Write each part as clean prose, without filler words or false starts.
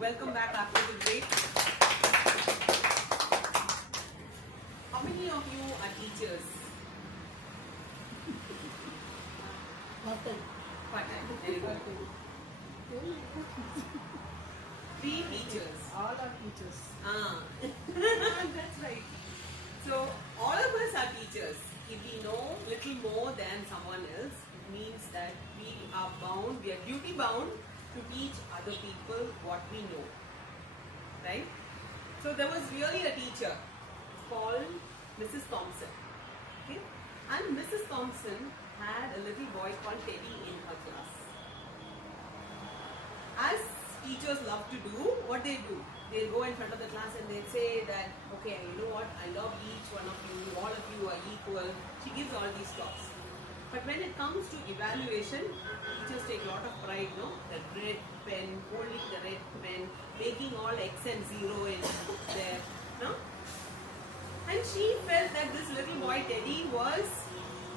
Welcome back after the break. How many of you are teachers? Part-time. Very good. 3 teachers. All are teachers. That's right. So all of us are teachers. If we know little more than someone else, it means that we are duty bound to teach other people what we know. Right? So there was really a teacher called Mrs. Thompson. Okay? And Mrs. Thompson had a little boy called Teddy in her class. As teachers love to do, what they do? They'll go in front of the class and they'll say that, okay, you know what, I love each one of you, all of you are equal. She gives all these talks. But when it comes to evaluation, teachers take a lot of pride, no? The red pen, holding the red pen, making all X and 0 in there, no? And she felt that this little boy Teddy was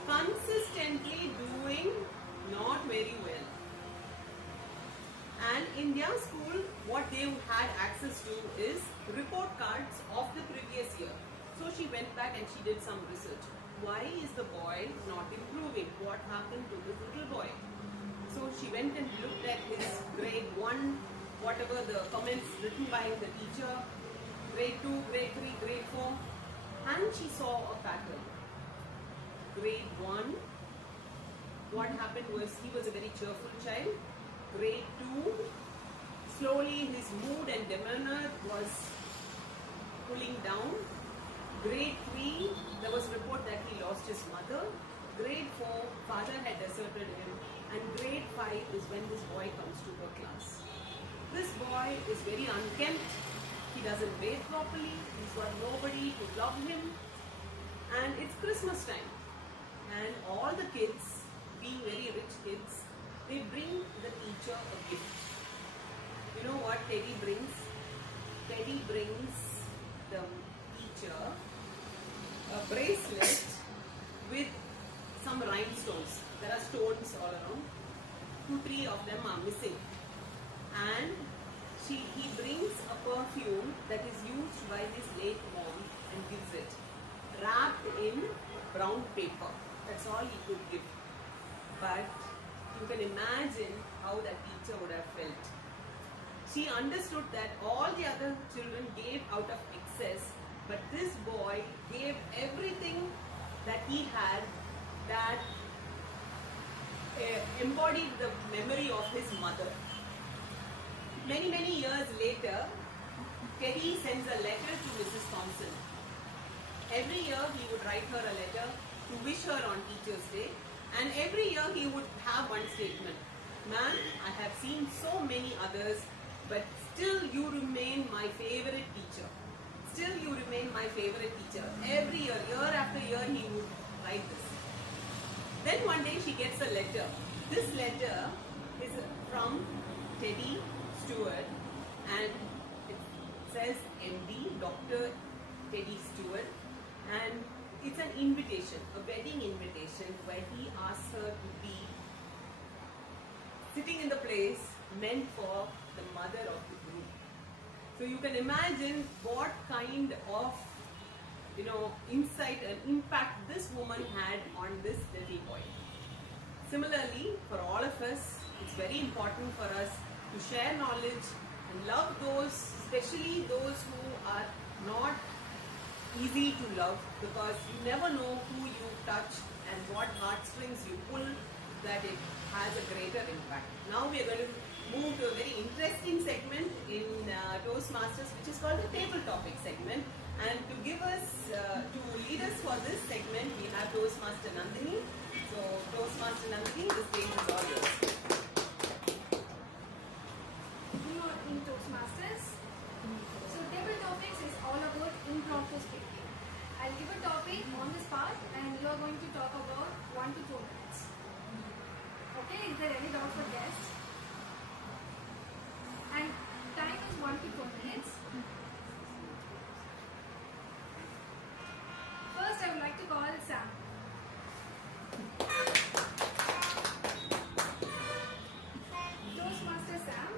consistently doing not very well. And in their school, what they had access to is report cards of the previous year. So she went back and she did some research. Why is the boy not improving? What happened to this little boy? So she went and looked at his grade 1, whatever the comments written by the teacher, grade 2, grade 3, grade 4, and she saw a pattern. Grade 1, what happened was he was a very cheerful child. Grade 2, slowly his mood and demeanor was cooling down. Grade 3, there was a report that he lost his mother. Grade 4, father had deserted him. And grade 5 is when this boy comes to her class. This boy is very unkempt. He doesn't bathe properly. He's got nobody to love him. And it's Christmas time. And all the kids, being very rich kids, they bring the teacher a gift. You know what Teddy brings? Teddy brings the teacher a bracelet with some rhinestones. There are stones all around. 2-3 of them are missing. And he brings a perfume that is used by his late mom and gives it. Wrapped in brown paper. That's all he could give. But you can imagine how that teacher would have felt. She understood that all the other children gave out of excess, but this boy gave everything that he had that embodied the memory of his mother. Many years later, Teddy sends a letter to Mrs. Thompson. Every year he would write her a letter to wish her on Teacher's Day. And every year he would have one statement. Ma'am, I have seen so many others, but still you remain my favorite teacher. Still you remain my favorite teacher. Every year after year he would write this. Then one day she gets a letter. This letter is from Teddy Stewart and it says MD, Dr. Teddy Stewart, and it's an invitation, a wedding invitation where he asks her to be sitting in the place meant for the mother of the group. So you can imagine what kind of insight and impact this woman had on this little boy. Similarly, for all of us, it's very important for us to share knowledge and love those, especially those who are not easy to love, because you never know who you touch and what heartstrings you pull, that it has a greater impact. Now we are going to move to a very interesting segment in Toastmasters, which is called the table topic segment. And to give us, to lead us for this segment, we have Toastmaster Nandhini. So Toastmaster Nandhini, the stage is all yours. Good morning, Toastmasters. So table topics is all about impromptu speaking. I'll give a topic on the spot and you are going to talk about 1 to 2 minutes. Okay, is there any doubt for guests? And time is 1 to 2 minutes. First, I would like to call Sam. Toastmaster Sam.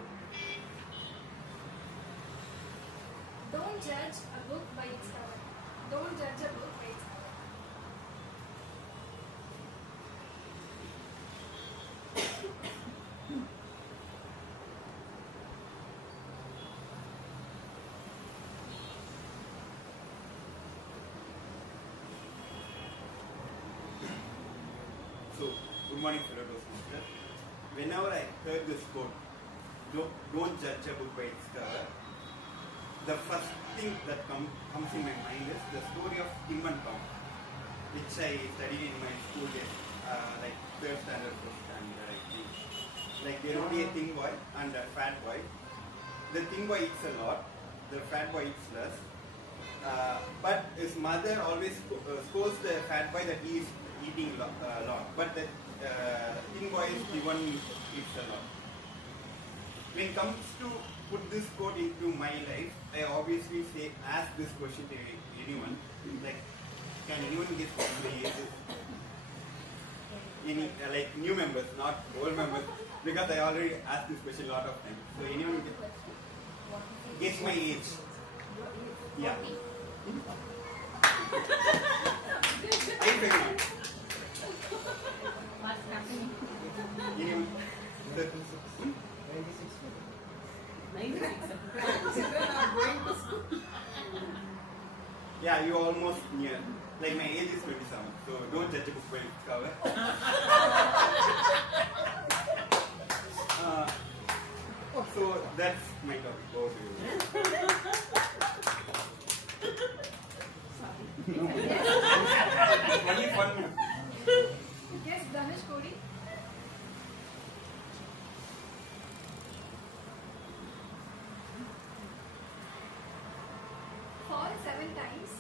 Don't judge a book by its cover. Don't judge a book by its cover. So, good morning, fellow Toastmasters. Whenever I heard this quote, don't judge a book by its cover, the first thing that comes in my mind is the story of Tim and Tom, which I studied in my school days, like third standard, fourth standard, I think. Like there will be a thin boy and a fat boy. The thin boy eats a lot, the fat boy eats less. But his mother always scolds the fat boy that he is eating a lot. But the thin boy is the one who eats a lot. When it comes to put this quote into my life, I obviously say, ask this question to anyone. Like, can anyone guess what my age is? Any, like new members, not old members, because I already asked this question a lot of times. So anyone guess my age? Yeah. I pregnant. What's happening? Anyone? 96. Children are going to school. Yeah, you almost near. Like my age is 27, so don't judge a book by its cover. So that's my topic. Over to you. Only fun. Yes, Dhanush Kodi. Fall 7 times,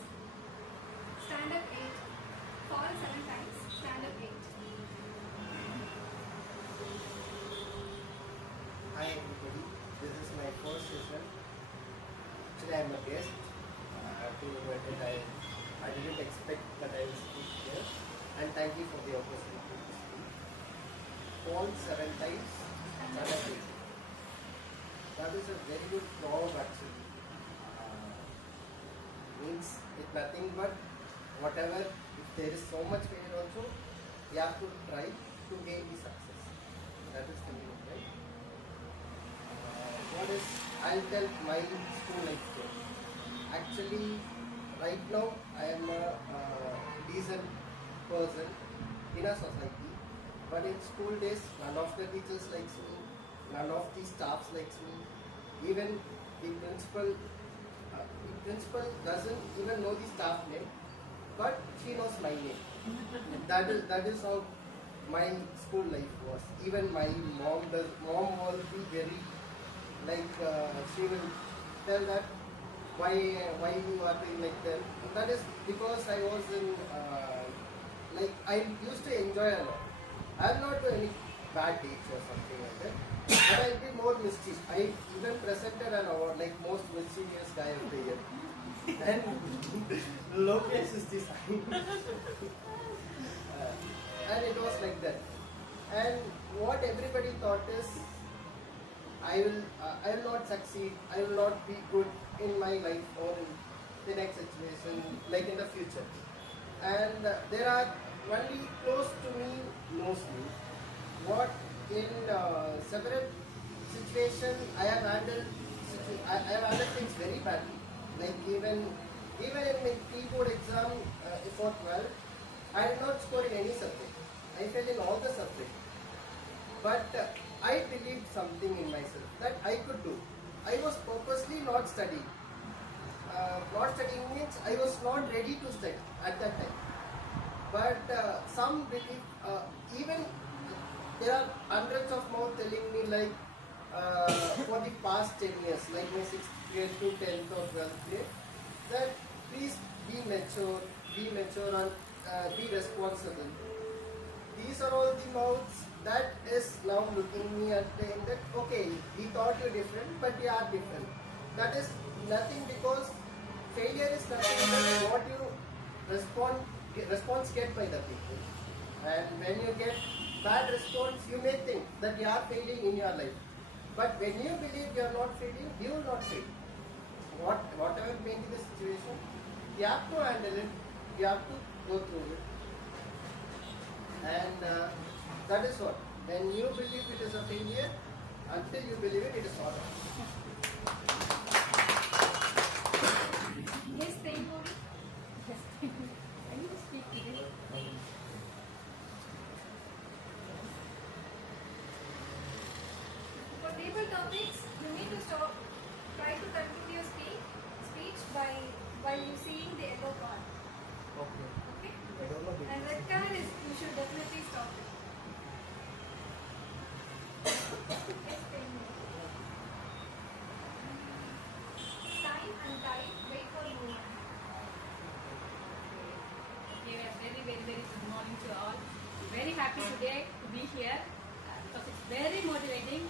stand up 8. Fall 7 times, stand up 8. Hi everybody, this is my first session. Actually I am a guest. I have been invited. I didn't expect that I will speak here. And thank you for the opportunity to speak. Fall 7 times, stand up 8. That is a very good proverb actually. Means it's nothing but whatever, if there is so much failure also, you have to try to gain the success. That is the meaning, right? What is, I'll tell my school life story. Actually, right now I am a decent person in a society, but in school days, none of the teachers likes me, none of the staffs likes me, even the principal doesn't even know the staff name, but she knows my name. That is how my school life was. Even my mom will be very like she will tell that why you are doing like that. That is because I was in like I used to enjoy a lot. I am not doing any bad deeds or something like that. But I'll be more mischief. I even presented an award like most mischievous guy of the year. And Lokesh is the sign. And it was like that. And what everybody thought is, I will not succeed. I will not be good in my life or in the next situation, like in the future. And there are only close to me knows me. What in several situations I have handled things very badly. Like even in my pre-board exam for 12, I did not score in any subject. I failed in all the subjects. But I believed something in myself that I could do. I was purposely not studying. Not studying means I was not ready to study at that time. But some believe, even there are hundreds of more telling me like for the past 10 years, like my 6th grade to 10th or 12th grade, that please be mature and be responsible. These are all the mouths that is now looking me at saying that okay, we thought you're different, but we are different. That is nothing because failure is nothing but what you response get by the people. And when you get bad response, you may think that you are failing in your life. But when you believe you are not failing, you will not fail. whatever may be the situation, you have to handle it, you have to go through it. And that is what. When you believe it is a failure, until you believe it, it is not. Yes, thank you. Yes, thank you. Can you speak today? For table topics, you need to stop. Try to conclude your speech by while you seeing the yellow card. Okay. Okay? I don't know. And red card is you should definitely stop it. Yes, thank you. Time and time, wait for movement. Okay, very, very, very good morning to all. Very happy today to be here because it's very motivating.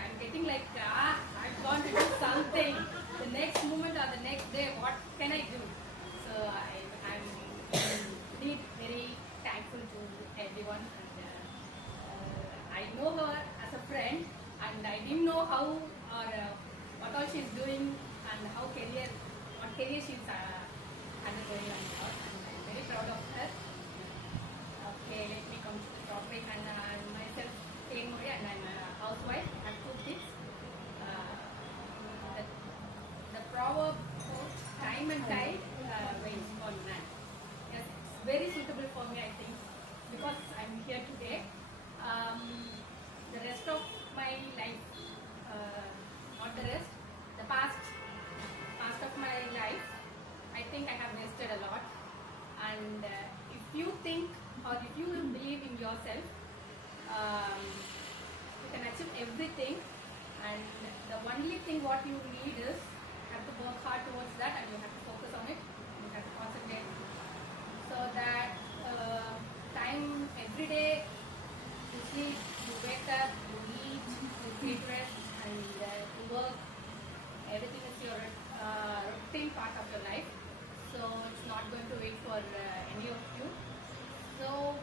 I'm getting like, I'm going to do something. The next moment or the next day, what can I do? So I'm indeed very thankful to everyone. And I know her as a friend, and I didn't know how or what all she's doing and what career she's undergoing and all. And I'm very proud of her. Okay, let me come to the topic. And myself, Kane Mori, and I'm a housewife. I have 2 kids. The proverb quote, time and tide waits on man. Yes, it's very suitable for me, I think, because I'm here today. The rest of my life, not the rest, the past of my life, I think I have wasted a lot. And if you think or if you believe in yourself, you can achieve everything. And the only thing what you need is you have to work hard towards that, and you have to focus on it. You have to concentrate so that time every day you sleep, you wake up, you eat, you take rest, and you work. Everything is your routine part of your life. So it's not going to wait for any of you. So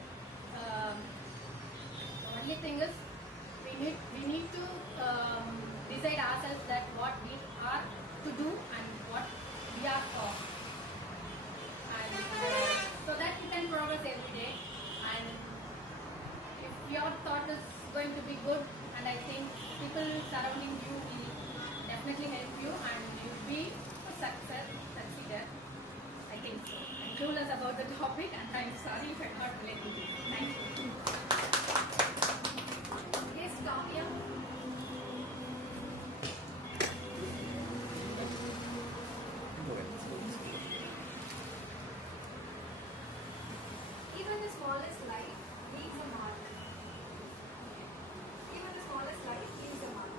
the only thing is we need to decide ourselves that what we are to do and what we are for, and so that we can progress every day. And if your thought is going to be good, and I think people surrounding you will definitely help you, and you will be a succeeder. I think so. I'm clueless about the topic, and I'm sorry if I'm not related to it. Thank you. Yes, Kavya. Even the smallest life leaves a mark. Even the smallest life leaves a mark.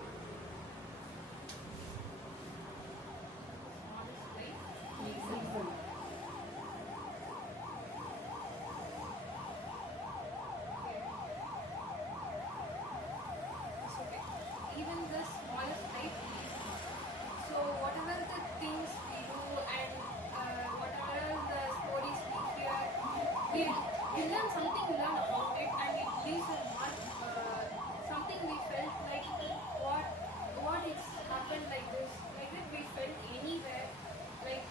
Even the smallest life leaves a mark. So whatever the things we do and whatever the stories we hear, we learn something, we learn about it, and it leaves a mark. Something we felt like what is happened like this, like that we felt anywhere. Like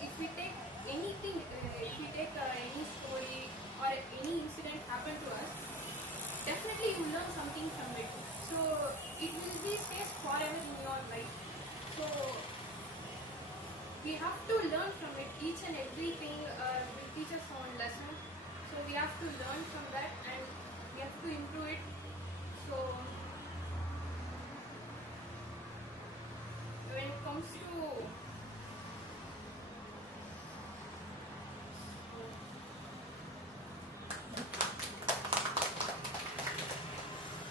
if we take anything, if we take any story or any incident happen to us, definitely you learn something from it. So it will be stays forever in your life. So we have to learn from it. Each and everything will teach us on lesson. So we have to learn from that, and we have to improve it. So when it comes to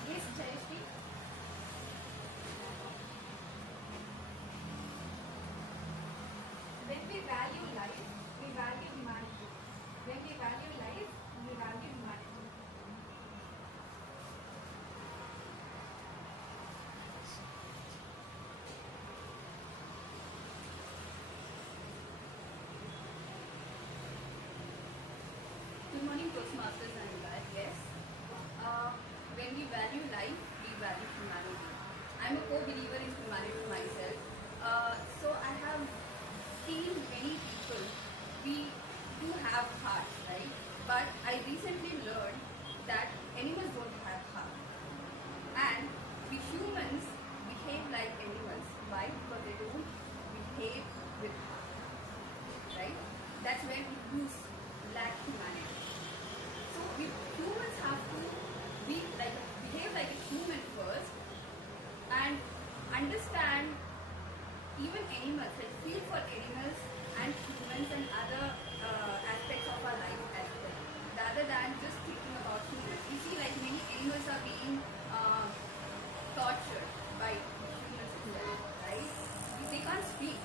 yes, Jayashree. When we value life, we value humanity. When we value life, we value humanity. Good morning, Toastmasters and guests. When we value life, we value humanity. I'm a co-believer in humanity myself. So I have understand even animals, like feel for animals and humans and other aspects of our life as well, rather than just thinking about humans. You see, like many animals are being tortured by humans itself, right? They can't speak.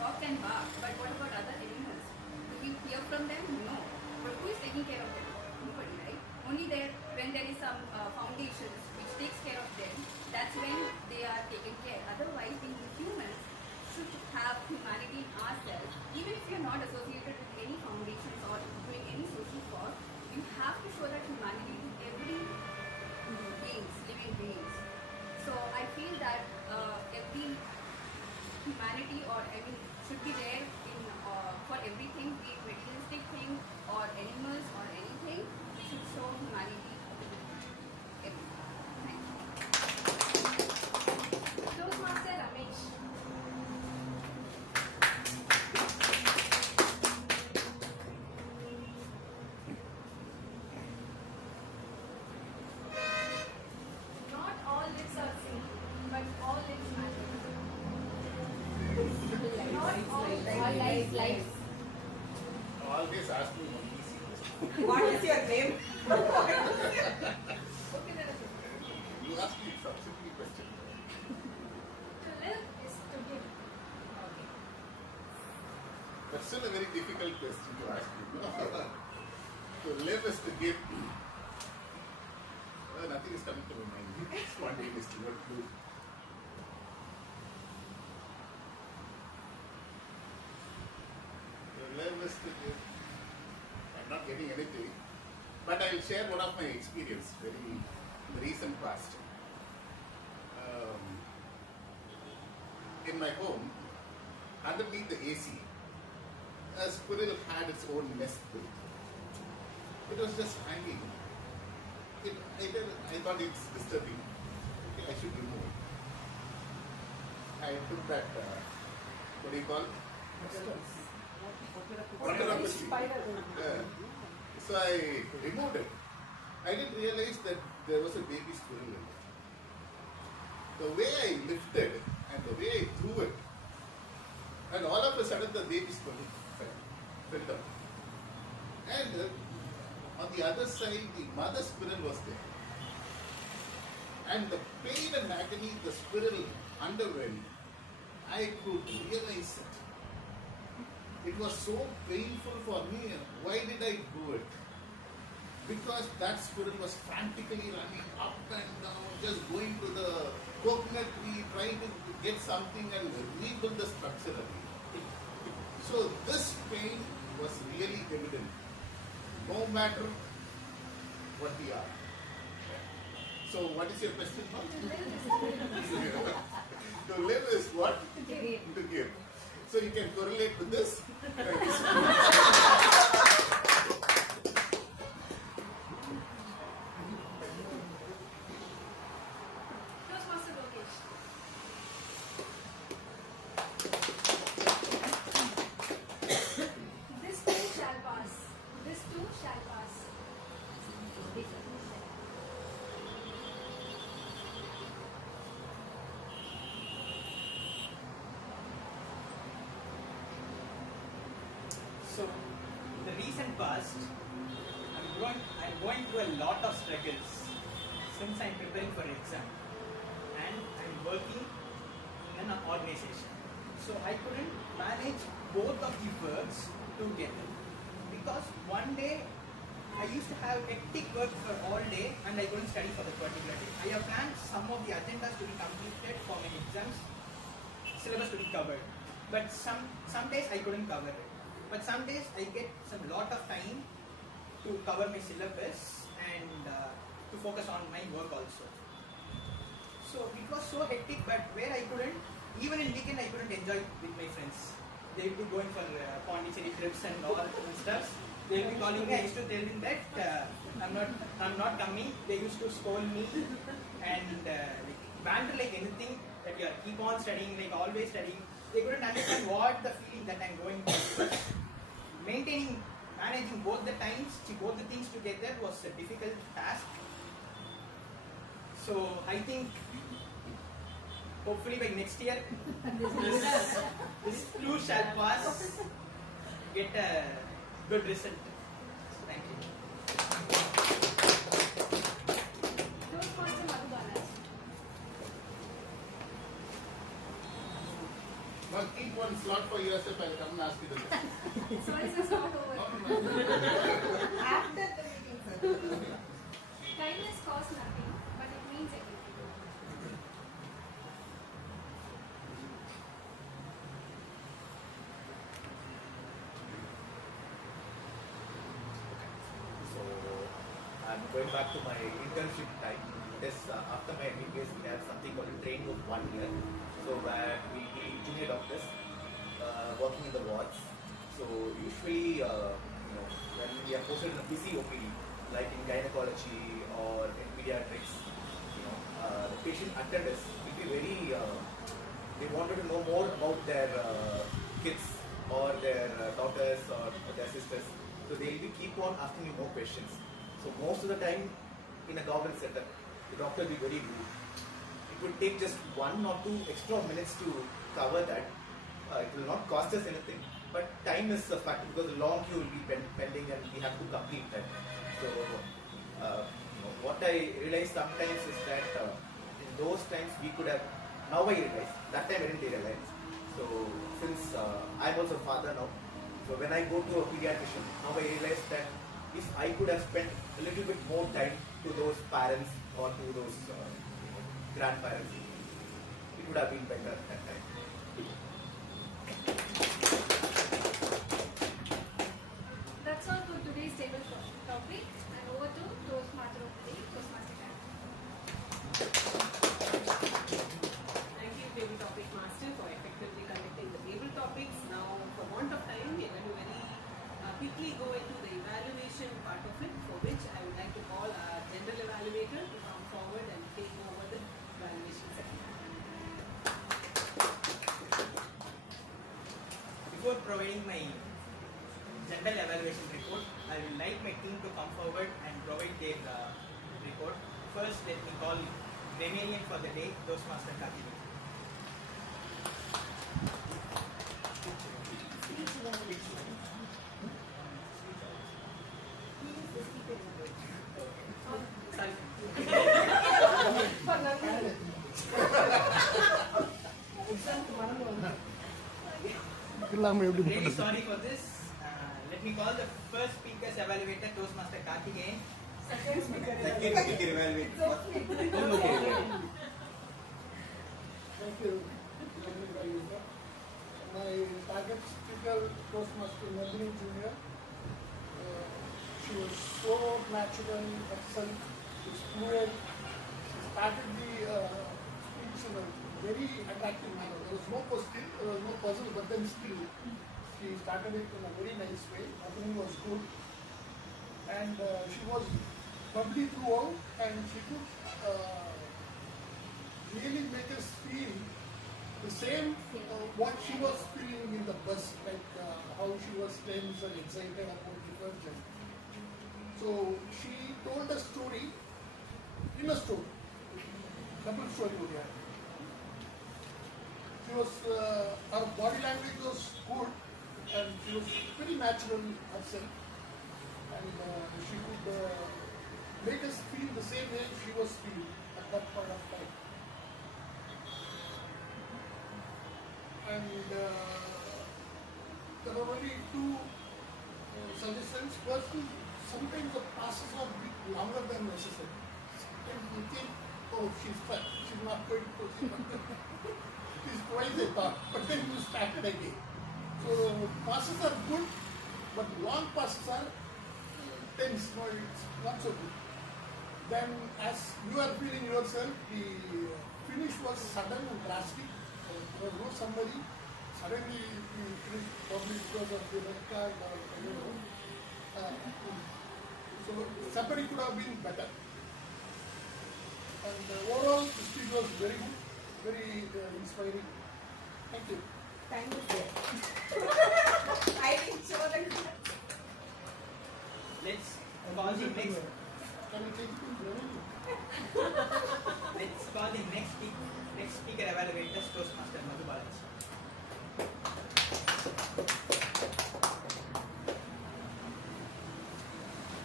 Dog can bark, but what about other animals? Do we hear from them? No. But who is taking care of them? Nobody, right? Only there when there is some foundations which takes care of them, that's when they are taken care. Otherwise, being humans should have humanity in ourselves. Even if you're not associated with any foundations or doing any social cause, you have to show that humanity to every living beings. So I feel that every humanity should be there in for everything, be it materialistic thing or animals or anything. We should show humanity to everything. Thank you. Toastmaster Ramesh. Not all lips are same, but all lips matter. Not all lives. Always ask me one easy question. What is your name? Okay, then. You ask me some simple question. To live is to give. But still a very difficult question to ask you. To live is to give. Nothing is coming to my mind. Spontaneously, what to do? To live is to give. I'm not getting anything. But I will share one of my experience very in the recent past. In my home, underneath the AC, a squirrel had its own nest built. It was just hanging. I thought it's disturbing. Okay, I should remove it. I took that, what do you call? So I removed it. I didn't realize that there was a baby squirrel in it. The way I lifted and the way I threw it, and all of a sudden the baby squirrel fell down. And on the other side, the mother squirrel was there. And the pain and agony the squirrel underwent, I could realize it. It was so painful for me. Why did I do it? Because that squirrel was frantically running up and down, just going to the coconut tree, trying to get something and rebuild the structure again. So this pain was really evident, no matter what we are. So what is your question? To live is what? To give. So you can correlate with this. Toastmaster Lokesh. This too shall pass. This too shall pass. So, in the recent past, I'm going through a lot of struggles since I'm preparing for exam, and I'm working in an organization. So I couldn't manage both of the works together because one day I used to have hectic work for all day and I couldn't study for the particular day. I have planned some of the agendas to be completed for my exams, syllabus to be covered, but some days I couldn't cover it. But some days I get some lot of time to cover my syllabus and to focus on my work also. So it was so hectic, but where I couldn't, even in weekend I couldn't enjoy with my friends. They would be going for Pondicherry trips and all and stuff. They will be calling me. I used to tell them that I'm not coming. They used to scold me and banter like anything, that you are keep on studying, like always studying. They couldn't understand what the feeling that I'm going through. Managing both the things together was a difficult task. So I think hopefully by next year, this flu shall pass, get a good result. Thank you. Toastmaster Madhu Balaji. Well, keep one slot for yourself. I'll come and ask you the question. Sorry, sir, it's not over. After the meeting, sir. Kindness costs nothing, but it means everything. So I'm going back to my internship time. This after my MBBS we have something called a training of 1 year. So where we junior doctors working in the wards. So usually when we are posted in a busy OPD like in gynecology or in pediatrics, the patient attenders will be very they wanted to know more about their kids or their daughters or their sisters. So they will be keep on asking you more questions. So most of the time in a government setup, the doctor will be very rude. It would take just 1 or 2 extra minutes to cover that. It will not cost us anything, but time is a factor because the long queue will be pending and we have to complete that. So what I realize sometimes is that in those times we could have, now I realize, that time I didn't realize. So since I'm also a father now, so when I go to a pediatrician, now I realize that if I could have spent a little bit more time to those parents or to those grandparents, it would have been better at that time. That's all for today's table topic. And over to Toastmaster of the day, Toastmaster Karen. Thank you, table topic master, for effectively conducting the table topics. Now, for want of time, we are going to very quickly go into the evaluation part of it, for which I would like to call our general evaluator to come forward and take over the evaluation section. Before providing my general evaluation report, I will like my team to come forward and provide their report. First, let me call grammarian for the day, Toastmaster Karthikeyan. Sorry. Really sorry for this. Let me call the first speaker's evaluator, Toastmaster Karthikeyan. Second speaker. Second speaker evaluate. It's okay. Thank you. My target speaker, Toastmaster Nandhini Jr. She was so natural, excellent, she's fluent. She started the speech in a very attractive manner. There was no question, there was no puzzle, but then still she started it in a very nice way. Everything was good. And she was bubbly throughout, and she could really make us feel the same what she was feeling in the bus, like how she was tense and excited about the first journey. So she told a story in a story, double story would have. She was, her body language was good, and she was very natural herself, and she could make us feel the same way she was feeling at that point of time. And there are only 2 suggestions. First is, sometimes the passes are a bit longer than necessary. Sometimes you think, oh, she's fat, she's not going to proceed. She's twice I thought, but then you started again. So passes are good, but long passes are tense. No, it's not so good. Then as you are feeling yourself, the finish was sudden and drastic. There was no somebody. Suddenly you finished probably because of the red card or so somebody could have been better. And overall the speech was very good, very inspiring. Thank you. Time is there. I didn't show the Let's call the next. Can you take it? Let's call the next next speaker evaluator is Toastmaster Madhu Balaji.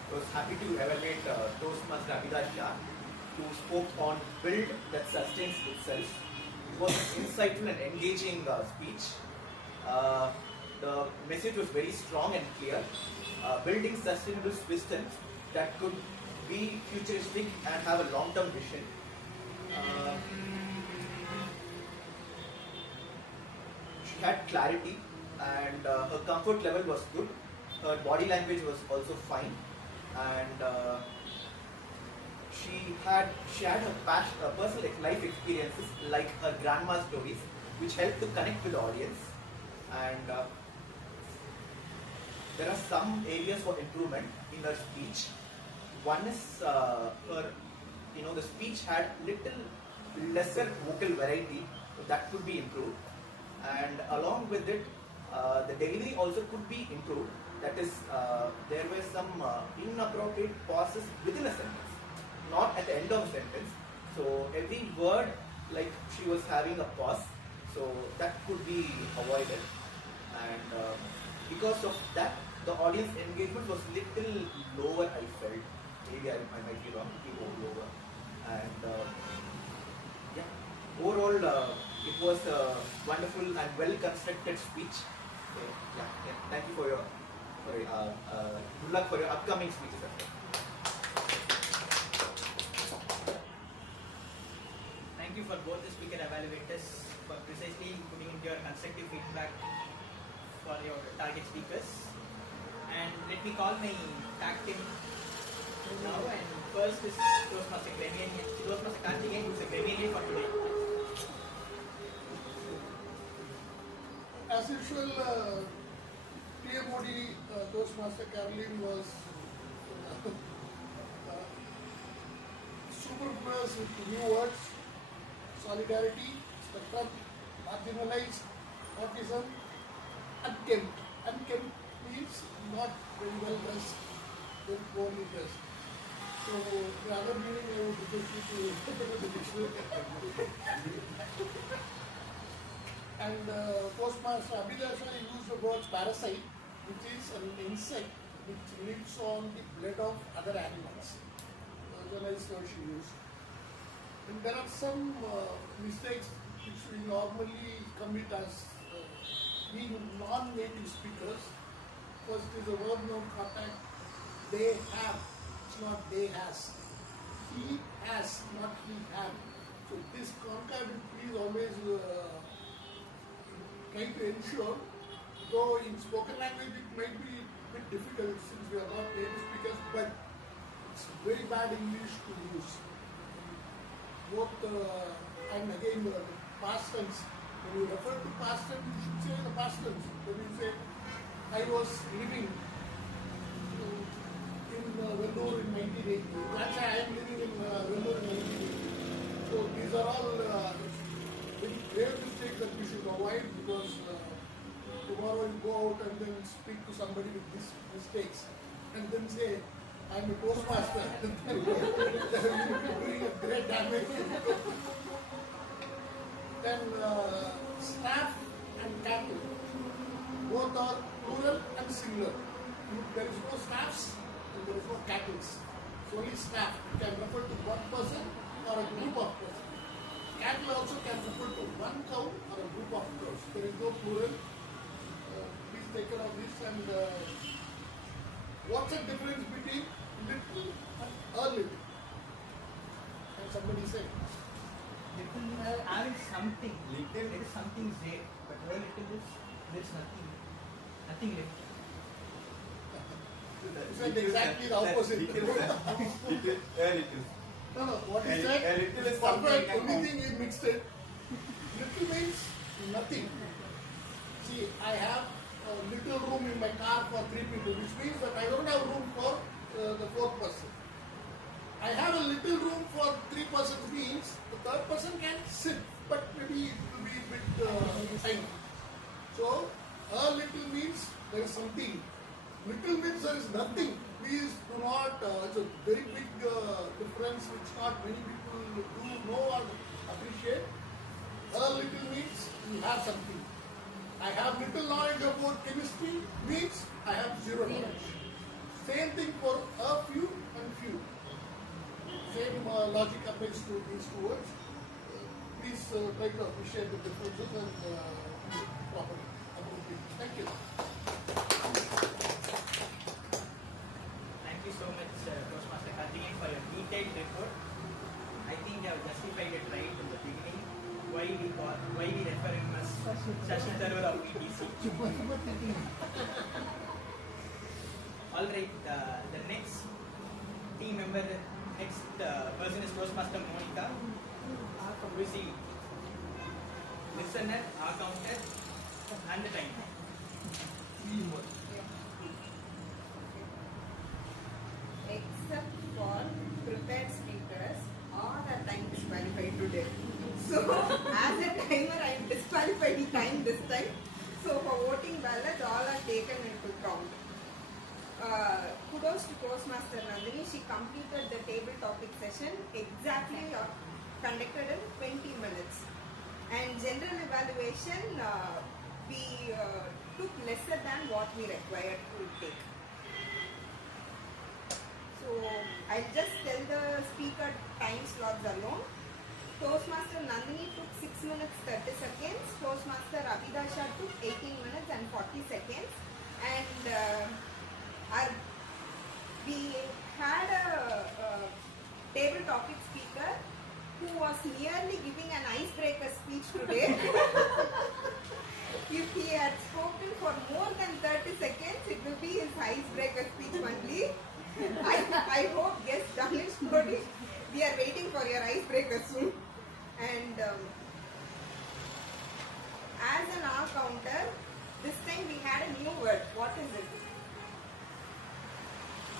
I was happy to evaluate Toastmaster Abhidasha, who spoke on build that sustains itself. It was an insightful and engaging speech. The message was very strong and clear. Building sustainable systems that could be futuristic and have a long-term vision. She had clarity and her comfort level was good. Her body language was also fine, and she had her personal life experiences like her grandma's stories, which helped to connect with the audience. And there are some areas for improvement in her speech. One is the speech had little lesser vocal variety that could be improved, and along with it, the delivery also could be improved. That is, there were some inappropriate pauses within a sentence, not at the end of a sentence. So every word, like she was having a pause, so that could be avoided. And because of that, the audience engagement was little lower, I felt. Maybe I might be wrong, it was lower. And overall, it was a wonderful and well-constructed speech. Thank you for your, good luck for your upcoming speeches as well. Thank you for both the speaker evaluators for precisely putting into your constructive feedback for your target speakers. And let me call my tag team now. And first is Toastmaster Karthikeyan, who is a Grammy for today. As usual, TMOD Toastmaster Caroline was super blessed with new words: solidarity, spectrum, marginalized, autism, unkempt. Unkempt means not very well dressed, very poorly dressed. So the other meaning I would request you to look at the dictionary. And Postmaster Abhidasha used the word parasite, which is an insect which lives on the blood of other animals. That's a nice word she used. And there are some mistakes which we normally commit as being non-native speakers. First is a verb-noun contact. They have, it's not they has. He has, not he have. So this concord, please always try to ensure, though in spoken language it might be a bit difficult since we are not native speakers, but it's very bad English to use. Both, and again the past tense, when you refer to past tense, you should say the past tense. When you say, I was living in Vellore in 1980, you can't say I am living in Vellore in 1980. So these are all very grave mistakes that we should avoid, because tomorrow you go out and then speak to somebody with these mistakes and then say, I am a postmaster. Then you will be doing a great damage. Then staff and cattle, both are plural and singular. There is no staffs and there is no cattle. It's only staff. You can refer to one person or a group of persons. Cattle also can refer to one cow or a group of cows. There is no plural. Please take care of this. And what's the difference between little and a little? Can somebody say? Little having something. There is something there, but her little is there is nothing. Nothing left. You said exactly the opposite. No, what he said is perfect. Only thing he mixed it. Little means nothing. See, I have a little room in my car for 3 people, which means that I don't have room for the 4th person. I have a little room for 3 persons means the 3rd person can sit, but maybe it will be a bit tiny. So, a little means there is something. Little means there is nothing. Please do not, it's a very big difference which not many people do know or appreciate. A little means you have something. I have little knowledge about chemistry means I have zero knowledge. Same thing for a few and few. Same logic applies to these two words. Please try to appreciate the differences and properly. Thank you. Thank you so much, Toastmaster Karthikeyan, for your detailed report. I think you have justified it right in the beginning. Why we refer him as Shashi Tharoor of ETC. All right, the next team member, next person is Toastmaster Monica, who is the listener, our counter, and the timer. Except for prepared speakers, all are time disqualified today. So, as a timer, I am disqualified time this time. So, for voting ballots, all are taken into count. Kudos to Toastmaster Nandhini. She completed the table topic session exactly conducted in 20 minutes. And general evaluation, we took lesser than what we required to take. So, I'll just tell the speaker time slots alone. Toastmaster Nandhini took 6 minutes 30 seconds. Toastmaster Abhidasha took 18 minutes and 40 seconds. And we had a table topic speaker who was nearly giving an icebreaker speech today. If he had spoken for more than 30 seconds, it will be his icebreaker speech only. I hope guest Danish Modi, we are waiting for your icebreaker soon. And as an R counter, this time we had a new word. What is it?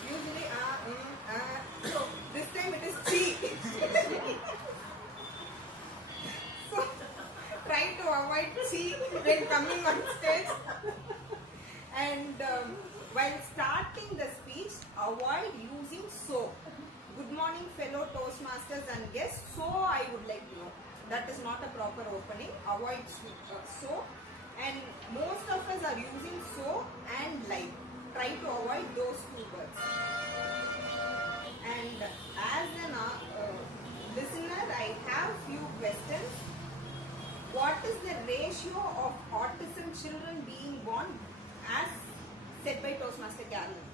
Usually so this time it is chi. So try to avoid chi when coming on stage. And while starting the speech, avoid using so. Good morning, fellow Toastmasters and guests. So I would like to know. That is not a proper opening. Avoid so. And most of us are using so and like. Try to avoid those two words. And as an listener, I have few questions. What is the ratio of autism children being born as said by Toastmaster Carolyn?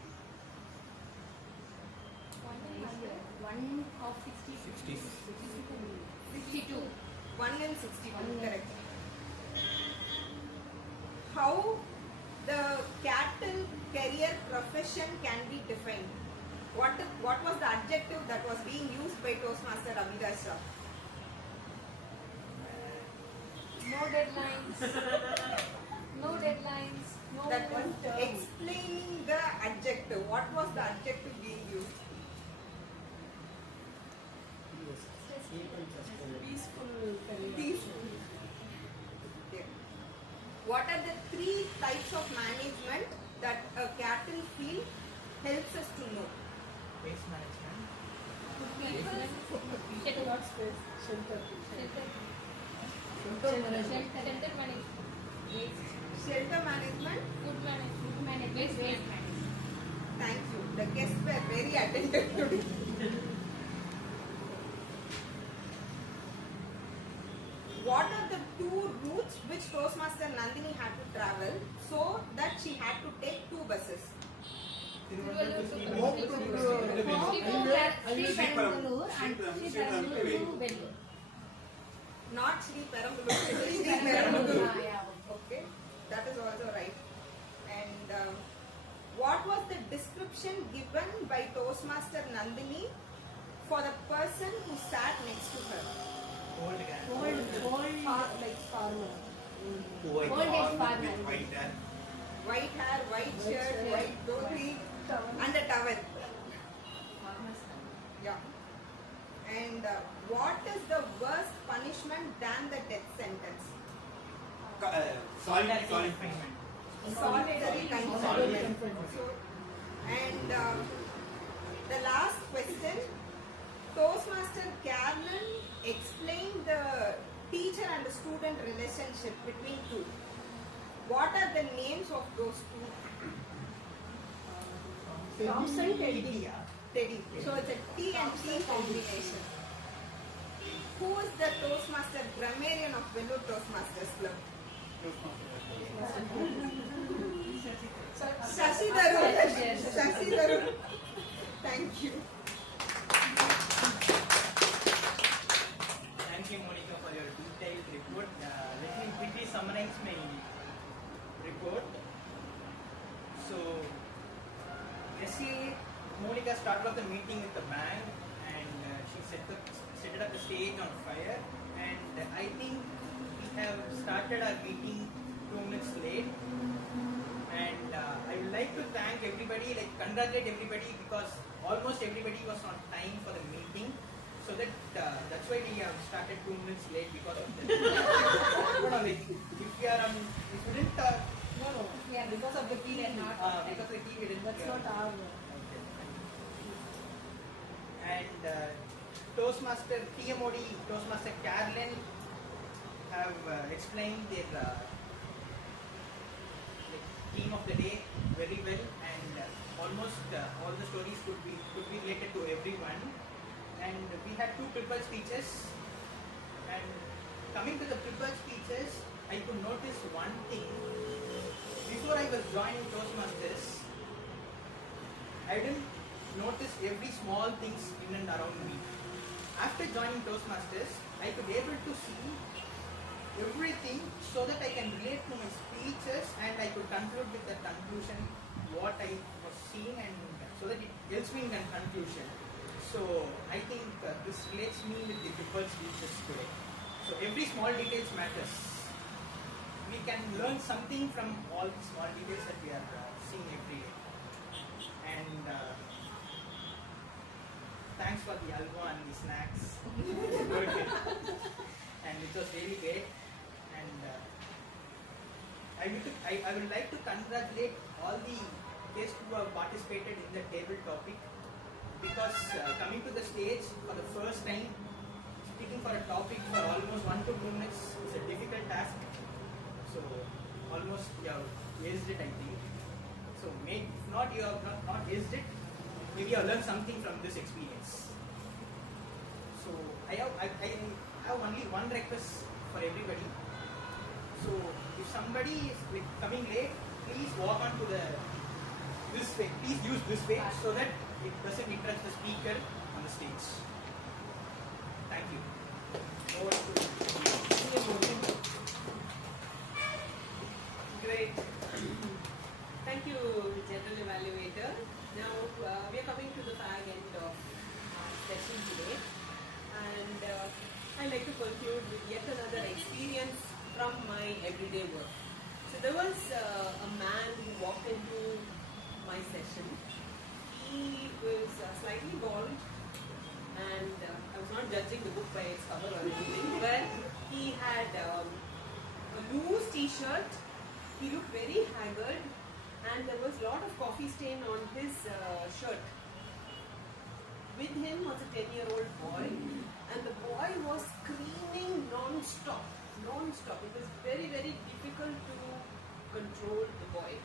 1 of 60. 62. 1 in 61, correct. How the cattle career profession can be defined? What was the adjective that was being used by Toastmaster Abhidasha? No deadlines. No deadlines. No That was term. explaining the adjective. What was the adjective being used? Peaceful. Okay. What are the 3 types of management that a cattle field helps us to know? Waste management. Shelter management. Shelter management. Food management. Waste management. Thank you. The guests were very attentive today. What are the 2 routes which Toastmaster Nandhini had to travel so that she had to take 2 buses? Not Sri Perambulur, Sri Perambulur. Okay, that is also right. And what was the description given by Toastmaster Nandhini for the person who sat next to her? Old guy. Like farmer. White Old age with farmer. white hair. White hair, white shirt, white dhoti, and a towel. Yeah. And what is the worst punishment than the death sentence? Solitary confinement. Solitary confinement. So, and the last question, Toastmaster Carolyn explained the teacher and student relationship between two. What are the names of those two? Toms and Teddy. Teddy. So it's a T and T combination. Who is the Toastmaster grammarian of Vellore Toastmasters Club? Shashi Tharoor. Shashi Tharoor. Thank you. Thank you, Monica, for your detailed report. Let me quickly summarize my report. So, yesterday, Monica started off the meeting with a bang, and she set up the stage on fire. And I think we have started our meeting 2 minutes late. And I would like to thank everybody, congratulate everybody, because almost everybody was on time for the meeting. So that's why we have started 2 minutes late, because of that. If we are on, if we didn't, Yeah, because of the key and not. because of the key we didn't. That's not our. Okay. And Toastmaster TMOD, Toastmaster Carolyn have explained their theme of the day very well, and almost all the stories could be related to everyone. And we had 2 prepared speeches. And coming to the prepared speeches, I could notice one thing. Before I was joining Toastmasters, I didn't notice every small things in and around me. After joining Toastmasters, I could able to see everything so that I can relate to my speeches, and I could conclude with the conclusion what I was seeing, and so that it helps me in the conclusion. So I think this relates me with the prepared speeches today. So every small details matters. We can learn something from all the small details that we are seeing every day. And thanks for the alwa and the snacks. And it was really great. And I would like to congratulate all the guests who have participated in the table topic, because coming to the stage for the first time, speaking for a topic for almost 1 to 2 minutes is a difficult task. So almost you have aced it, I think. So if not you have not aced it, maybe you have learned something from this experience. So I have only one request for everybody. So if somebody is coming late, please walk on to this way. Please use this way so that it doesn't interrupt the speaker on the stage. Thank you. Over to Great. Thank you, General Evaluator. Now we are coming to the fag end of our session today, and I'd like to conclude with yet another experience from my everyday work. So there was a man who walked into my session. He was slightly bald, and I was not judging the book by its cover or anything, but he had a loose t-shirt. He looked very haggard, and there was a lot of coffee stain on his shirt. With him was a 10-year-old boy, and the boy was screaming non-stop. It was very, very difficult to control the boy.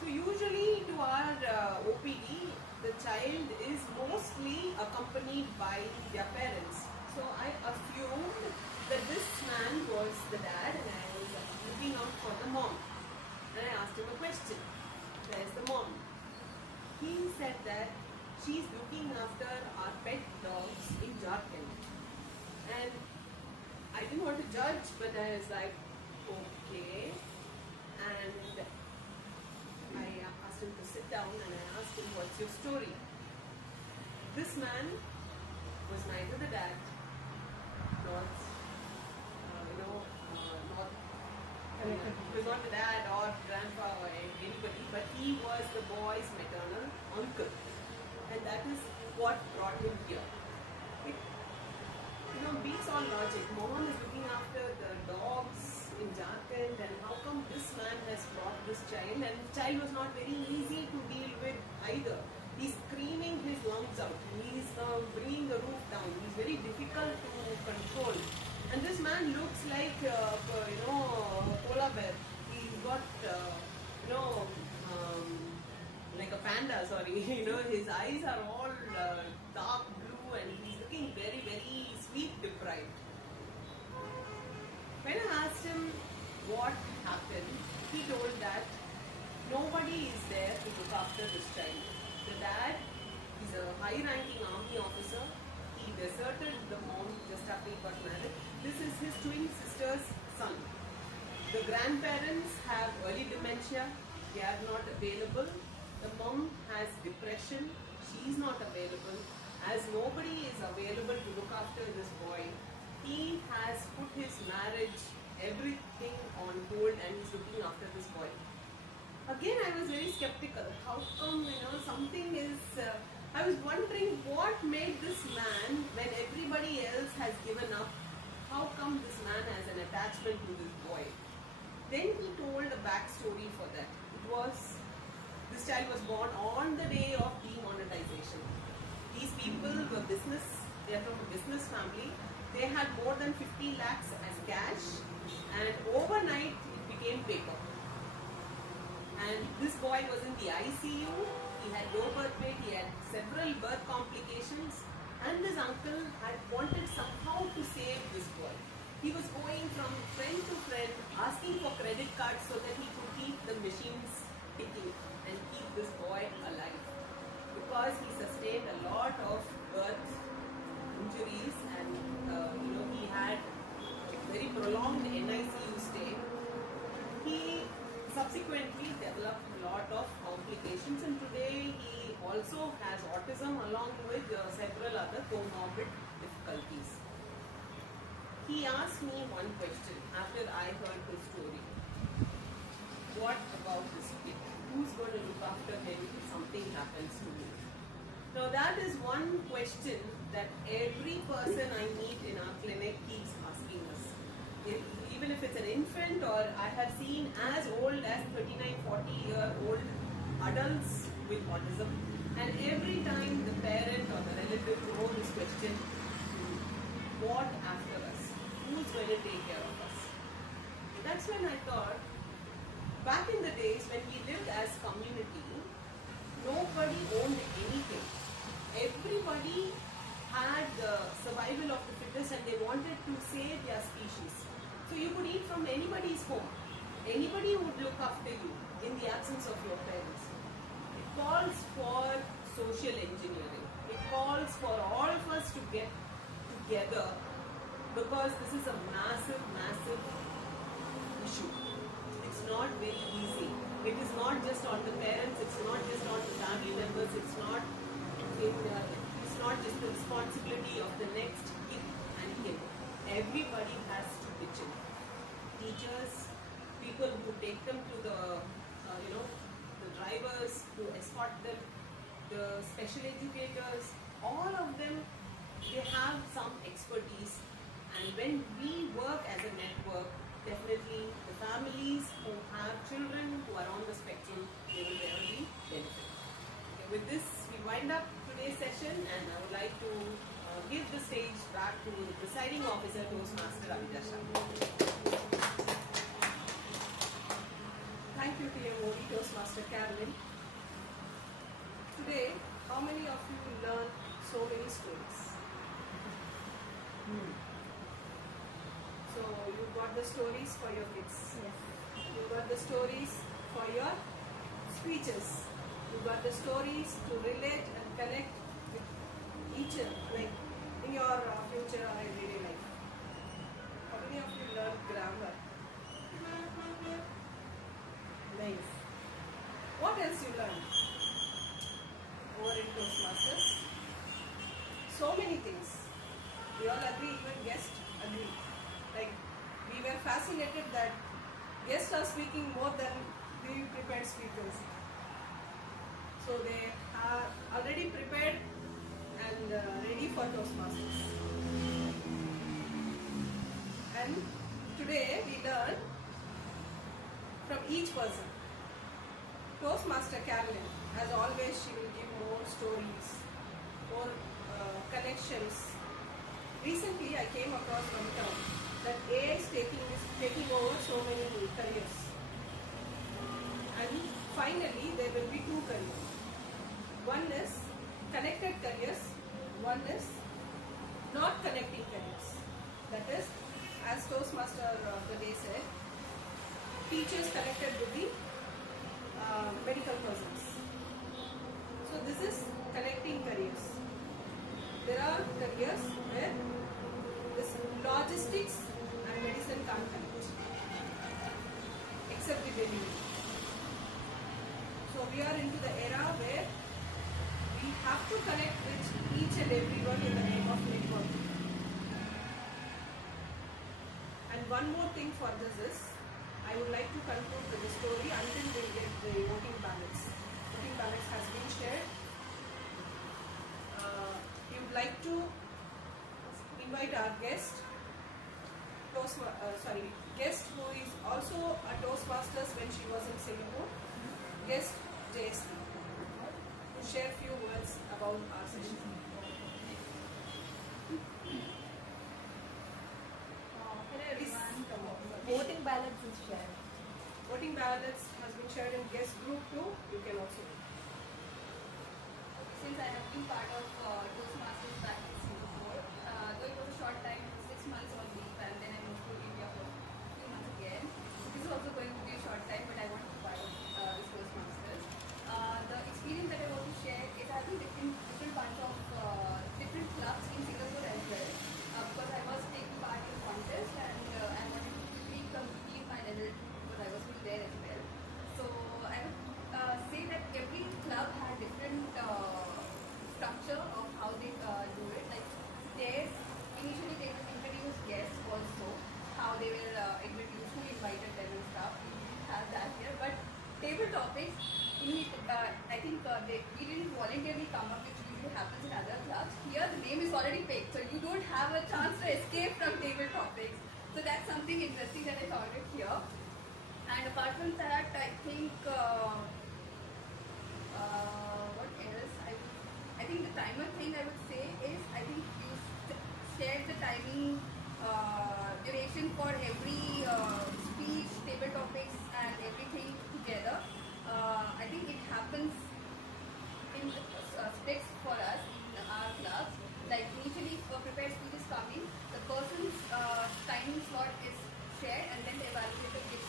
So usually to our OPD, the child is mostly accompanied by their parents. So I assumed that this man was the dad, and I was looking out for the mom. And I asked him a question. Where's the mom? He said that she's looking after our pet dogs in Jharkhand. And I didn't want to judge, but I was like, okay. And I asked him to sit down, and I asked him, what's your story? This man was neither the dad nor, he was not the dad or grandpa or anybody, but he was the boy's maternal uncle. And that is what brought him here. It beats all logic. Mom is looking after the dogs in Jharkhand, and how come this man has brought this child? And the child was not very easy to deal with either. He's screaming his lungs out. He's bringing the roof down. He's very difficult to control. And this man looks like, polar bear. He's got, like a panda, sorry. His eyes are all dark blue and he's looking very, very sweet deprived. When I asked him what happened, he told that nobody is there to look after this child. The dad is a high-ranking army officer. He deserted the mom just after he got married. This is his twin sister's son. The grandparents have early dementia. They are not available. The mom has depression. She is not available. As nobody is available to look after this boy, he has put his marriage, everything on hold and he's looking after this boy. Again, I was very skeptical. How come, something is... I was wondering what made this man, when everybody else has given up, how come this man has an attachment to this boy? Then he told a backstory for that. This child was born on the day of demonetization. These people were they are from a business family. They had more than 50 lakhs as cash and overnight it became paper. And this boy was in the ICU, he had low birth weight, he had several birth complications and his uncle had wanted somehow to save this boy. He was going from friend to friend asking for credit cards so that he could keep the machines ticking and keep this boy alive. Because he sustained a lot of birth injuries and he had a very prolonged NICU stay. He subsequently developed a lot of complications and today he also has autism along with several other comorbid difficulties. He asked me one question after I heard his story. What about this kid? Who's going to look after him if something happens to me? Now that is one question that every person I meet in our clinic keeps asking us. Even if it's an infant or I have seen as old as 39-40-year-old adults with autism, and every time the parent or the relative throws this question, what after us? Who's going to take care of us? And that's when I thought, back in the days when we lived as community, nobody owned anything. Everybody had the survival of the fittest and they wanted to save their species. So you could eat from anybody's home. Anybody would look after you in the absence of your parents. It calls for social engineering. It calls for all of us to get together because this is a massive, massive issue. It's not very easy. It is not just on the parents, it's not just on the family members, it's not just the responsibility of the next kid and kid. Everybody has to pitch in. Teachers, people who take them to the drivers who escort them, the special educators, all of them, they have some expertise. And when we work as a network, definitely the families who have children who are on the spectrum, they will really benefit. Okay, with this, we wind up today's session and I would like to give the stage back to the presiding officer, Toastmaster Avida Shah. Thank you, TMOD, Toastmaster Carolyn. Today, how many of you learned so many stories? So, you got the stories for your kids. You got the stories for your speeches. You got the stories to relate and connect with each other, like in your future or everyday life. How many of you learned grammar? Nice. What else you learned over in Toastmasters? So many things. We all agree, even guests agree. Like, we were fascinated that guests are speaking more than the prepared speakers. So they are already prepared and ready for Toastmasters. And today we learn from each person. Toastmaster Carolyn, as always, she will give more stories, more connections. Recently I came across one term that AI is taking over so many careers. And finally, there will be two careers. One is connected careers, one is not connecting careers. That is, as Toastmaster of the day said, teachers connected with the medical persons. So this is connecting careers. There are careers where this logistics and medicine can't connect, except the delivery. So we are into the era where we have to connect with each and everyone in the name of networking. And one more thing for this is, I would like to conclude with the story until we get the voting ballots. Voting ballots has been shared. We would like to invite our guest, guest who is also a Toastmasters when she was in Singapore, guest JST, to share few words about our session. Hello everyone. Come on. Voting ballots is shared. Voting ballots has been shared in guest group too. You can also. Since I have been part of Toastmasters back in Singapore, though it was a short time, 6 months on leave, and then I moved to India for a few months again. This is also going to be a short time, but I want to be part of this Toastmasters. The experience that I want to share is I have been different bunch of different clubs in Singapore as well, because I was taking part in contest and I wanted to quickly complete my level because I was still there as well. So I would say that every club had different structure of how they do it. Like theirs, initially they will introduce guests also, how they will introduce who invited them and stuff. We didn't have that here, but table topics, I think we didn't voluntarily come up, which usually happens in other clubs. Here the name is already picked, so you don't have a chance to escape from table topics. So that's something interesting that I found it here. And apart from that, I think what else? I think the timer thing I would say is, I think you share the timing duration for every speech, table topics and everything together. I think it happens in splits for us in our clubs. Like initially if a prepared speech is coming, the person's timing slot is shared and then the evaluator gives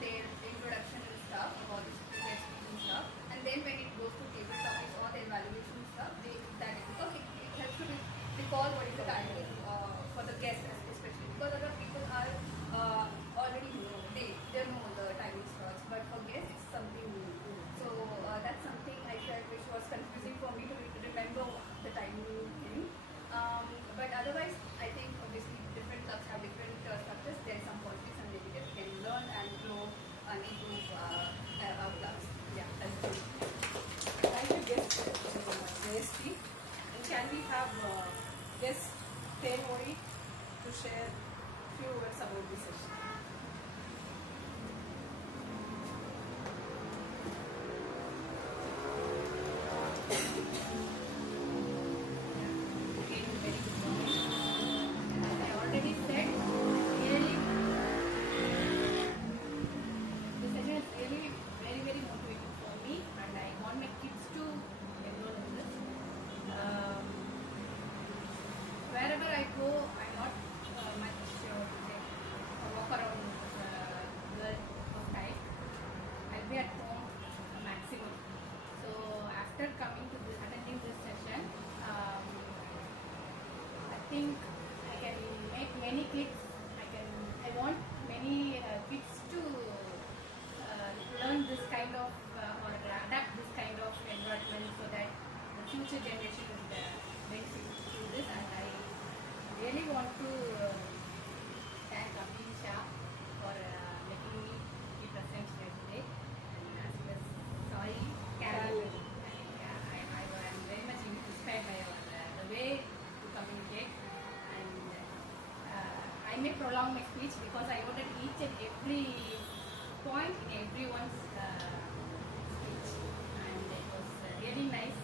their introduction and stuff about the prepared speech and stuff. And then when it goes to table topics or the evaluation stuff, because it helps to recall what is the timing for the guests especially, because other people are already know, they know the timing slots, but for guests it's something new. So that's something I felt which was confusing for me to remember the timing thing. But otherwise, I think obviously different clubs have different structures. There are some positives and negatives. We can learn and grow and improve our clubs. Yeah, that's it. Thank you, guest JST. And can we have guest Tenori to share few words about this session? Again, very good morning. As I already said, really, the session is really very, very motivating for me, and I want my kids to enroll in this. Wherever I go, I'm not much walk around world of time. I'll be at home maximum. So after coming to this, attending this session, I think I can make many kids. I want many kids to learn this kind of or adapt this kind of environment so that the future generation will benefit through this. And I really want to thank Abhi Shah for making me be present here today, and as well as Sai Carol. I am very much inspired by the way to communicate, and I may prolong my speech because I wanted each and every point in everyone's speech, and it was really nice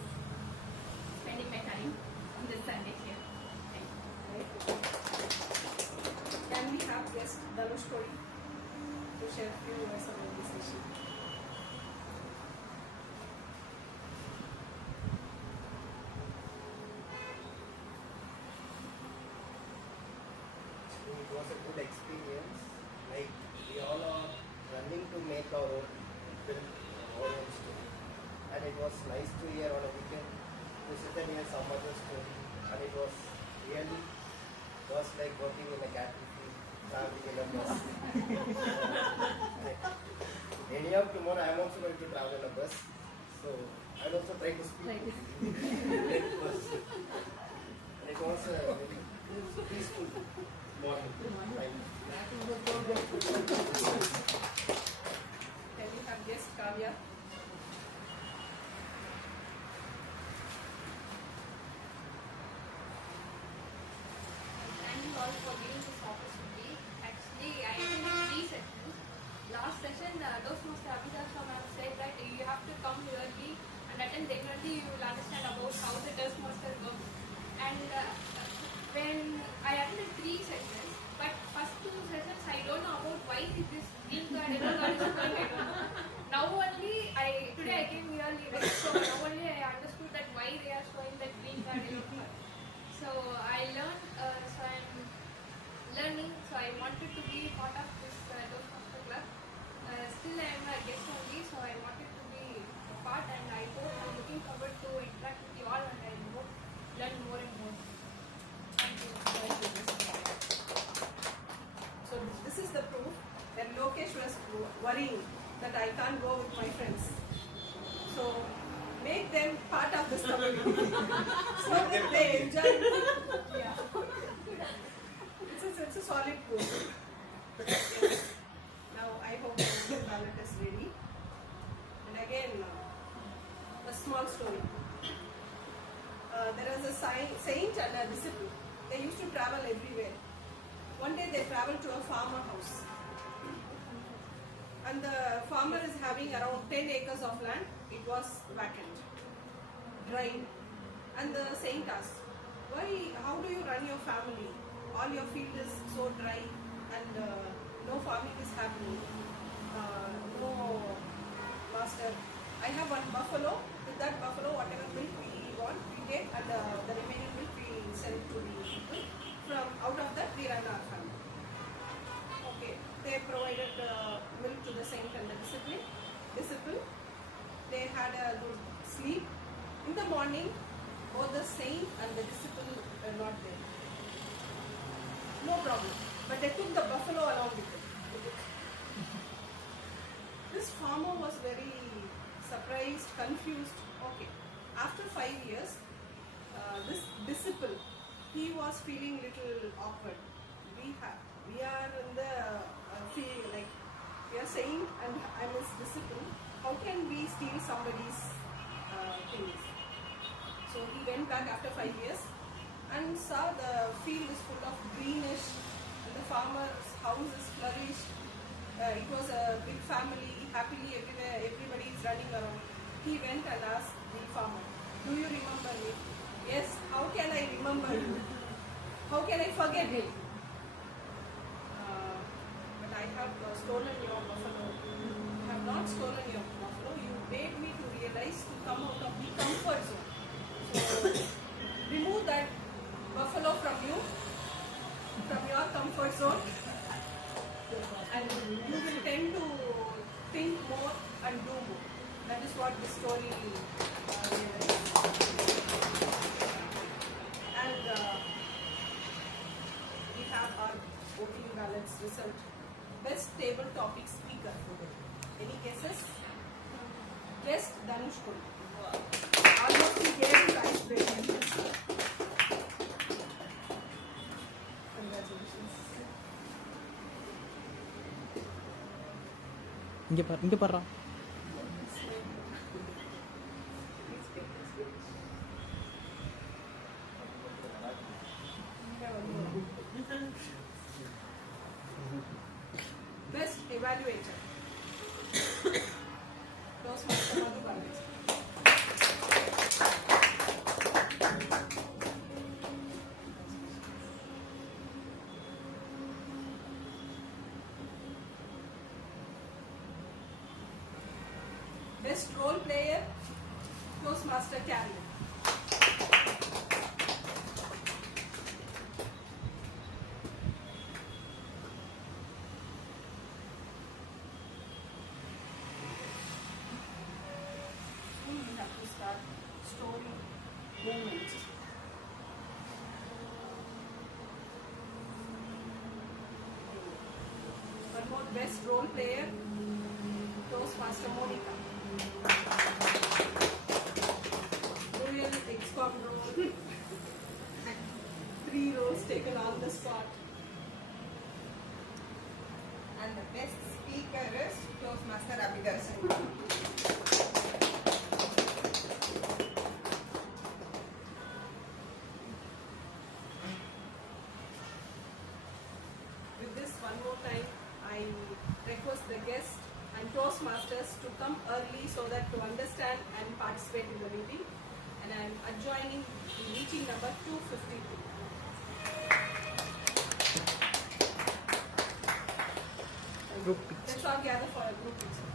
spending my time on this Sunday here. Thank you. share a few words about this session. It was a good experience. Like we all are running to make our own film, our own story. And it was nice to hear on a weekend to sit and hear some other story. And it was really was like working in a cattle field, traveling in a bus. Anyhow, tomorrow I am also going to travel in a bus. So I'll also try to speak in bus. And it was a very peaceful morning. Thank you. Can we have guest Kavya? Thank you all for giving this opportunity. Actually, I attended 3 sessions. Last session, Toastmaster Abhijasha ma'am said that you have to come early and attend regularly. You will understand about how the Toastmaster works. And when I attended 3 sessions, but first 2 sessions I don't know about why is this green card, yellow card is showing. I don't know. Now only today I came early, right? So now only I understood that why they are showing that green card, yellow card. So I learned, so I'm learning, so I wanted to be part of this Toastmaster club. Still I am a guest only, so I wanted to be a part, and I hope I'm looking forward to interact with you all, and I hope learn more and more. Thank you. So this is the proof that Lokesh was worrying that I can't go with my friends. So make them part of this community so that they enjoy. Yeah. It's a solid proof. Yes. Now I hope the ballot is ready. And again, a small story. There was a saint and a disciple. They used to travel everywhere. One day they traveled to a farmer house. And the farmer is having around 10 acres of land. It was vacant, dry. And the saint asked, how do you run your family? All your field is so dry and no farming is happening. No, master. I have one buffalo. With that buffalo, whatever milk we want, we get, and the remaining milk we sell to the people. From out of that, we run our family. Okay, they provided milk to the saint and the disciple. They had a good sleep. In the morning, both the saint and the disciple were not there. No problem. But they took the buffalo along with them. This farmer was very surprised, confused. Okay. After 5 years, this disciple, he was feeling little awkward. We are in the feel like we are saying, and I'm his disciple. How can we steal somebody's things? So he went back after 5 years and saw the field is full of greenish, and the farmer's house is flourished. It was a big family, happily everywhere, everybody is running around. He went and asked the farmer, "Do you remember me?" "Yes." "How can I remember you? How can I forget you?" "But I have stolen your buffalo." "I have not stolen your buffalo. You made me to realize to come out of the comfort zone. So remove that buffalo from you, from your comfort zone, and you will tend to think more and do more." That is what the story realizes. And we have our voting ballots result. Best table topic speaker. Any guesses? Guest Danush Kul. Almost he gave the icebreaker. Congratulations. இங்க பாரு Best evaluator. Toastmaster Madhu Balaji. best role player, Toastmaster Carolyn. Soon we have to start story movement. One more best role player, Toastmaster Monica. Royal XCOM role. 3 roles taken on the spot. And the best speaker is Toastmaster Abhidarsan. With this, one more time, I request the guests and Toastmasters to come early so that to understand and participate in the meeting. And I am adjoining the meeting number 252. Group picture. Let's all gather for a group picture.